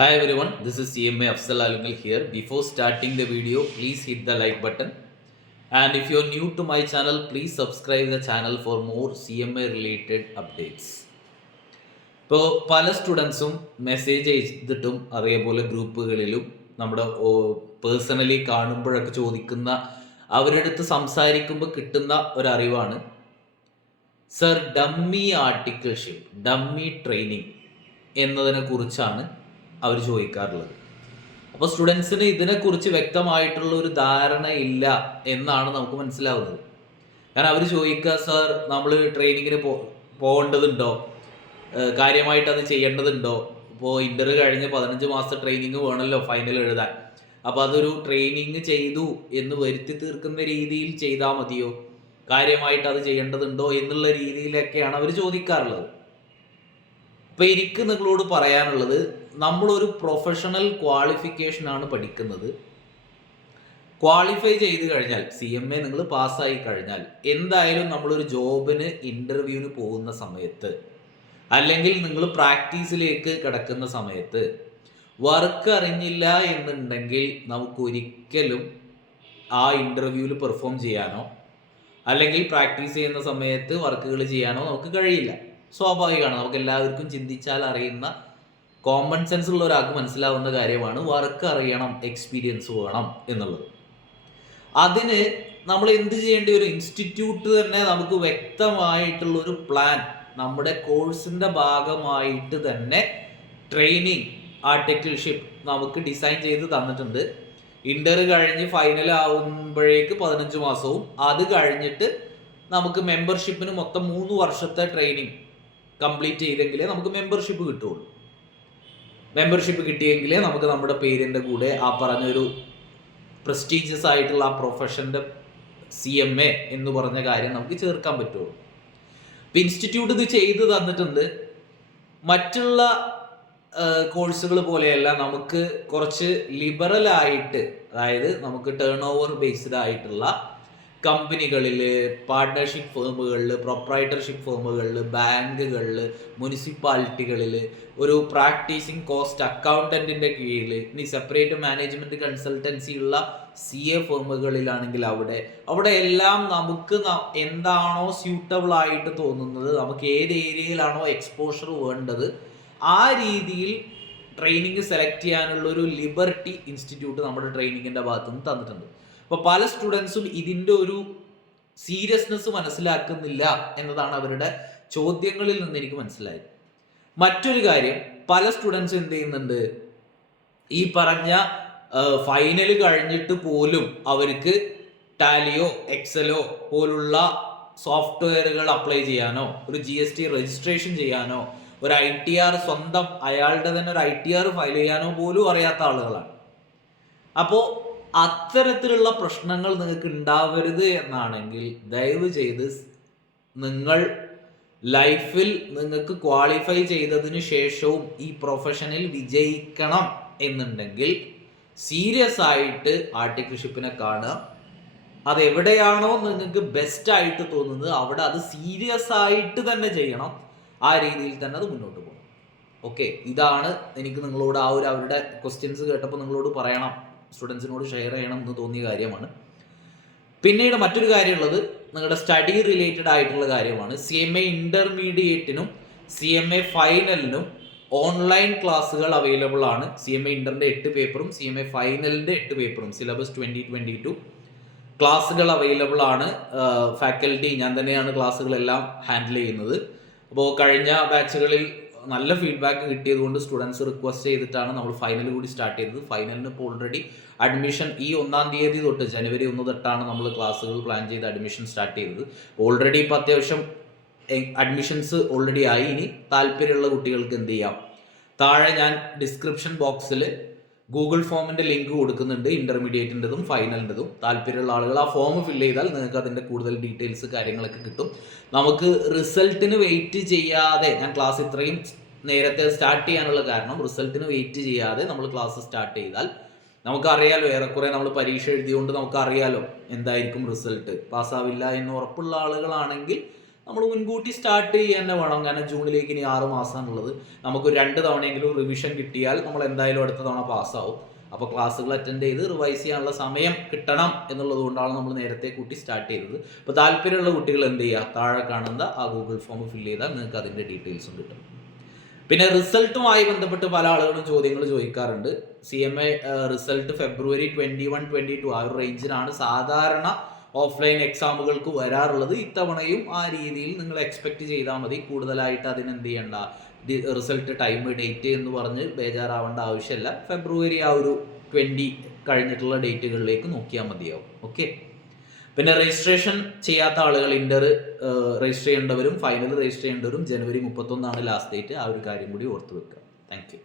Hi everyone, this is CMA Afzal Alungal here. Before starting the video, please hit the like button. And if you're new to my channel, please subscribe the channel for more CMA related updates. ഇപ്പോൾ പല സ്റ്റുഡൻസും message അയച്ചിട്ടും അതേപോലെ ഗ്രൂപ്പുകളിലും നമ്മുടെ personally കാണുമ്പോഴൊക്കെ ചോദിക്കുന്ന അവരുടെ അടുത്ത് സംസാരിക്കുമ്പോൾ കിട്ടുന്ന ഒരറിവാണ് sir dummy articleship, dummy training എന്നതിനെ കുറിച്ചാണ് അവർ ചോദിക്കാറുള്ളത്. അപ്പോൾ സ്റ്റുഡൻസിന് ഇതിനെക്കുറിച്ച് വ്യക്തമായിട്ടുള്ള ഒരു ധാരണ ഇല്ല എന്നാണ് നമുക്ക് മനസ്സിലാവുന്നത്. കാരണം അവർ ചോദിക്കുക, സർ നമ്മൾ ട്രെയിനിങ്ങിന് പോകേണ്ടതുണ്ടോ, കാര്യമായിട്ട് അത് ചെയ്യേണ്ടതുണ്ടോ, ഇപ്പോൾ ഇൻ്റർ കഴിഞ്ഞ് 15 മാസത്തെ ട്രെയിനിങ് വേണമല്ലോ ഫൈനൽ എഴുതാൻ, അപ്പോൾ അതൊരു ട്രെയിനിങ് ചെയ്തു എന്ന് വരുത്തി തീർക്കുന്ന രീതിയിൽ ചെയ്താൽ മതിയോ, കാര്യമായിട്ട് അത് ചെയ്യേണ്ടതുണ്ടോ എന്നുള്ള രീതിയിലൊക്കെയാണ് അവർ ചോദിക്കാറുള്ളത്. അപ്പോൾ എനിക്ക് നിങ്ങളോട് പറയാനുള്ളത്, നമ്മളൊരു പ്രൊഫഷണൽ ക്വാളിഫിക്കേഷനാണ് പഠിക്കുന്നത്. ക്വാളിഫൈ ചെയ്ത് കഴിഞ്ഞാൽ CMA നിങ്ങൾ പാസ്സായി കഴിഞ്ഞാൽ എന്തായാലും നമ്മളൊരു ജോബിന് ഇൻ്റർവ്യൂവിന് പോകുന്ന സമയത്ത്, അല്ലെങ്കിൽ നിങ്ങൾ പ്രാക്ടീസിലേക്ക് കിടക്കുന്ന സമയത്ത് വർക്ക് അറിഞ്ഞില്ല എന്നുണ്ടെങ്കിൽ നമുക്കൊരിക്കലും ആ ഇൻ്റർവ്യൂവിൽ പെർഫോം ചെയ്യാനോ അല്ലെങ്കിൽ പ്രാക്ടീസ് ചെയ്യുന്ന സമയത്ത് വർക്കുകൾ ചെയ്യാനോ നമുക്ക് കഴിയില്ല. സ്വാഭാവികമാണ്, നമുക്ക് എല്ലാവർക്കും ചിന്തിച്ചാൽ അറിയുന്ന കോമൺ സെൻസ് ഉള്ള ഒരാൾക്ക് മനസ്സിലാവുന്ന കാര്യമാണ് വർക്ക് അറിയണം, എക്സ്പീരിയൻസ് വേണം എന്നുള്ളത്. അതിന് നമ്മൾ എന്ത് ചെയ്യേണ്ടി വരും? ഇൻസ്റ്റിറ്റ്യൂട്ട് തന്നെ നമുക്ക് വ്യക്തമായിട്ടുള്ളൊരു പ്ലാൻ നമ്മുടെ കോഴ്സിൻ്റെ ഭാഗമായിട്ട് തന്നെ ട്രെയിനിങ് ആർട്ടിക്കിൾഷിപ്പ് നമുക്ക് ഡിസൈൻ ചെയ്ത് തന്നിട്ടുണ്ട്. ഇൻ്റർ കഴിഞ്ഞ് ഫൈനൽ ആവുമ്പോഴേക്ക് 15 മാസവും അത് കഴിഞ്ഞിട്ട് നമുക്ക് മെമ്പർഷിപ്പിന് മൊത്തം 3 വർഷത്തെ ട്രെയിനിങ് കംപ്ലീറ്റ് ചെയ്തെങ്കിലേ നമുക്ക് മെമ്പർഷിപ്പ് കിട്ടുള്ളൂ. മെമ്പർഷിപ്പ് കിട്ടിയെങ്കിലേ നമുക്ക് നമ്മുടെ പേരിൻ്റെ കൂടെ ആ പറഞ്ഞൊരു പ്രസ്റ്റീജിയസ് ആയിട്ടുള്ള ആ പ്രൊഫഷൻ്റെ CMA എന്ന് പറഞ്ഞ കാര്യം നമുക്ക് ചേർക്കാൻ പറ്റുള്ളൂ. ഇപ്പം ഇൻസ്റ്റിറ്റ്യൂട്ട് ഇത് ചെയ്ത് തന്നിട്ടുണ്ട്. മറ്റുള്ള കോഴ്സുകൾ പോലെയല്ല, നമുക്ക് കുറച്ച് ലിബറലായിട്ട്, അതായത് നമുക്ക് ടേൺ ഓവർ ബേസ്ഡ് ആയിട്ടുള്ള കമ്പനികളിൽ, പാർട്ട്ണർഷിപ്പ് ഫേമുകളിൽ, പ്രൊപ്രൈറ്റർഷിപ്പ് ഫേമുകളിൽ, ബാങ്കുകളിൽ, മുനിസിപ്പാലിറ്റികളിൽ ഒരു പ്രാക്ടീസിങ് കോസ്റ്റ് അക്കൗണ്ടൻറ്റിൻ്റെ കീഴിൽ, ഇനി സെപ്പറേറ്റ് മാനേജ്മെൻറ്റ് കൺസൾട്ടൻസി ഉള്ള CA ഫേമുകളിലാണെങ്കിൽ അവിടെ എല്ലാം നമുക്ക് എന്താണോ സ്യൂട്ടബിൾ ആയിട്ട് തോന്നുന്നത്, നമുക്ക് ഏത് ഏരിയയിലാണോ എക്സ്പോഷർ വേണ്ടത് ആ രീതിയിൽ ട്രെയിനിങ് സെലക്ട് ചെയ്യാനുള്ള ഒരു ലിബർട്ടി ഇൻസ്റ്റിറ്റ്യൂട്ട് നമ്മുടെ ട്രെയിനിങ്ങിൻ്റെ ഭാഗത്തുനിന്ന് തന്നിട്ടുണ്ട്. അപ്പോൾ പല സ്റ്റുഡൻസും ഇതിൻ്റെ ഒരു സീരിയസ്നെസ് മനസ്സിലാക്കുന്നില്ല എന്നതാണ് അവരുടെ ചോദ്യങ്ങളിൽ നിന്ന് എനിക്ക് മനസ്സിലായത്. മറ്റൊരു കാര്യം, പല സ്റ്റുഡൻസും എന്ത് ചെയ്യുന്നുണ്ട്, ഈ പറഞ്ഞ ഫൈനൽ കഴിഞ്ഞിട്ട് പോലും അവർക്ക് ടാലിയോ എക്സലോ പോലുള്ള സോഫ്റ്റ്വെയറുകൾ അപ്ലൈ ചെയ്യാനോ ഒരു GST രജിസ്ട്രേഷൻ ചെയ്യാനോ ഒരു ITR സ്വന്തം അയാളുടെ തന്നെ ഒരു ITR ഫയൽ ചെയ്യാനോ പോലും അറിയാത്ത ആളുകളാണ്. അപ്പോൾ അത്തരത്തിലുള്ള പ്രശ്നങ്ങൾ നിങ്ങൾക്ക് ഉണ്ടാവരുത് എന്നാണെങ്കിൽ ദയവ് ചെയ്ത് നിങ്ങൾ ലൈഫിൽ നിങ്ങൾക്ക് ക്വാളിഫൈ ചെയ്തതിന് ശേഷവും ഈ പ്രൊഫഷനിൽ വിജയിക്കണം എന്നുണ്ടെങ്കിൽ സീരിയസ് ആയിട്ട് ആർട്ടിക്കിൾഷിപ്പിനെ കാണുക. അതെവിടെയാണോ നിങ്ങൾക്ക് ബെസ്റ്റ് ആയിട്ട് തോന്നുന്നത് അവിടെ അത് സീരിയസ് ആയിട്ട് തന്നെ ചെയ്യണം. ആ രീതിയിൽ തന്നെ അത് മുന്നോട്ട് പോകണം. ഓക്കെ, ഇതാണ് എനിക്ക് നിങ്ങളോട് അവരുടെ ക്വസ്റ്റ്യൻസ് കേട്ടപ്പോൾ നിങ്ങളോട് പറയണം, സ്റ്റുഡൻസിനോട് ഷെയർ ചെയ്യണം എന്ന് തോന്നിയ കാര്യമാണ്. പിന്നീട് മറ്റൊരു കാര്യമുള്ളത് നിങ്ങളുടെ സ്റ്റഡി റിലേറ്റഡ് ആയിട്ടുള്ള കാര്യമാണ്. CMA ഇൻ്റർമീഡിയറ്റിനും CMA ഫൈനലിനും ഓൺലൈൻ ക്ലാസ്സുകൾ അവൈലബിൾ ആണ്. CMA ഇൻ്ററിൻ്റെ 8 പേപ്പറും CMA ഫൈനലിൻ്റെ 8 പേപ്പറും സിലബസ് 2022 ക്ലാസ്സുകൾ അവൈലബിൾ ആണ്. ഫാക്കൽറ്റി ഞാൻ തന്നെയാണ് ക്ലാസ്സുകളെല്ലാം ഹാൻഡിൽ ചെയ്യുന്നത്. അപ്പോൾ കഴിഞ്ഞ ബാച്ചുകളിൽ നല്ല ഫീഡ്ബാക്ക് കിട്ടിയത് കൊണ്ട് സ്റ്റുഡൻസ് റിക്വസ്റ്റ് ചെയ്തിട്ടാണ് നമ്മൾ ഫൈനൽ കൂടി സ്റ്റാർട്ട് ചെയ്തത്. ഫൈനലിന് ഇപ്പോൾ ഓൾറെഡി അഡ്മിഷൻ ഈ 1-ാം തീയതി തൊട്ട് ജനുവരി 1 തൊട്ടാണ് നമ്മൾ ക്ലാസ്സുകൾ പ്ലാൻ ചെയ്ത് അഡ്മിഷൻ സ്റ്റാർട്ട് ചെയ്തത്. ഓൾറെഡി ഇപ്പോൾ അത്യാവശ്യം അഡ്മിഷൻസ് ഓൾറെഡി ആയി. ഇനി താല്പര്യമുള്ള കുട്ടികൾക്ക് എന്ത് ചെയ്യാം, താഴെ ഞാൻ ഡിസ്ക്രിപ്ഷൻ ബോക്സിൽ ഗൂഗിൾ ഫോമിൻ്റെ ലിങ്ക് കൊടുക്കുന്നുണ്ട്, ഇൻ്റർമീഡിയറ്റിൻ്റെതും ഫൈനലിൻ്റെതും. താല്പര്യമുള്ള ആളുകൾ ആ ഫോം ഫില്ല് ചെയ്താൽ നിങ്ങൾക്ക് അതിൻ്റെ കൂടുതൽ ഡീറ്റെയിൽസ് കാര്യങ്ങളൊക്കെ കിട്ടും. നമുക്ക് റിസൾട്ടിന് വെയിറ്റ് ചെയ്യാതെ, ഞാൻ ക്ലാസ് ഇത്രയും നേരത്തെ സ്റ്റാർട്ട് ചെയ്യാനുള്ള കാരണം റിസൾട്ടിന് വെയിറ്റ് ചെയ്യാതെ നമ്മൾ ക്ലാസ് സ്റ്റാർട്ട് ചെയ്താൽ നമുക്കറിയാലോ, ഏറെക്കുറെ നമ്മൾ പരീക്ഷ എഴുതിയുകൊണ്ട് നമുക്കറിയാലോ എന്തായിരിക്കും റിസൾട്ട്. പാസ്സാവില്ല എന്ന് ഉറപ്പുള്ള ആളുകളാണെങ്കിൽ നമ്മൾ മുൻകൂട്ടി സ്റ്റാർട്ട് ചെയ്യാൻ തന്നെ വേണം. കാരണം ജൂണിലേക്ക് ഇനി 6 മാസമാണുള്ളത്. നമുക്ക് 2 തവണയെങ്കിലും റിവിഷൻ കിട്ടിയാൽ നമ്മൾ എന്തായാലും അടുത്ത തവണ പാസ്സാവും. അപ്പോൾ ക്ലാസ്സുകൾ അറ്റൻഡ് ചെയ്ത് റിവൈസ് ചെയ്യാനുള്ള സമയം കിട്ടണം എന്നുള്ളത് കൊണ്ടാണ് നമ്മൾ നേരത്തെ കൂട്ടി സ്റ്റാർട്ട് ചെയ്തത്. അപ്പോൾ താല്പര്യമുള്ള കുട്ടികൾ എന്ത് ചെയ്യുക, താഴെ കാണുന്ന ആ ഗൂഗിൾ ഫോം ഫില്ല് ചെയ്താൽ നിങ്ങൾക്ക് അതിൻ്റെ ഡീറ്റെയിൽസും കിട്ടും. പിന്നെ റിസൾട്ടുമായി ബന്ധപ്പെട്ട് പല ആളുകളും ചോദ്യങ്ങൾ ചോദിക്കാറുണ്ട്. CMA റിസൾട്ട് ഫെബ്രുവരി 21, 22 ആ ഒരു റേഞ്ചിനാണ് സാധാരണ ഓഫ്ലൈൻ എക്സാമുകൾക്ക് വരാറുള്ളത്. ഇത്തവണയും ആ രീതിയിൽ നിങ്ങൾ എക്സ്പെക്ട് ചെയ്താൽ മതി. കൂടുതലായിട്ട് അതിനെന്ത് ചെയ്യണ്ട, റിസൾട്ട് ടൈം ഡേറ്റ് എന്ന് പറഞ്ഞ് ബേജാറാവേണ്ട ആവശ്യമില്ല. ഫെബ്രുവരി ആ ഒരു 20 കഴിഞ്ഞിട്ടുള്ള ഡേറ്റുകളിലേക്ക് നോക്കിയാൽ മതിയാവും. ഓക്കെ. പിന്നെ രജിസ്ട്രേഷൻ ചെയ്യാത്ത ആളുകൾ ഇന്റർ രജിസ്റ്റർ ചെയ്യേണ്ടവരും ഫൈനൽ രജിസ്റ്റർ ചെയ്യേണ്ടവരും ജനുവരി 31 ലാസ്റ്റ് ഡേറ്റ്. ആ ഒരു കാര്യം കൂടി ഓർത്ത് വെക്കുക. Thank you.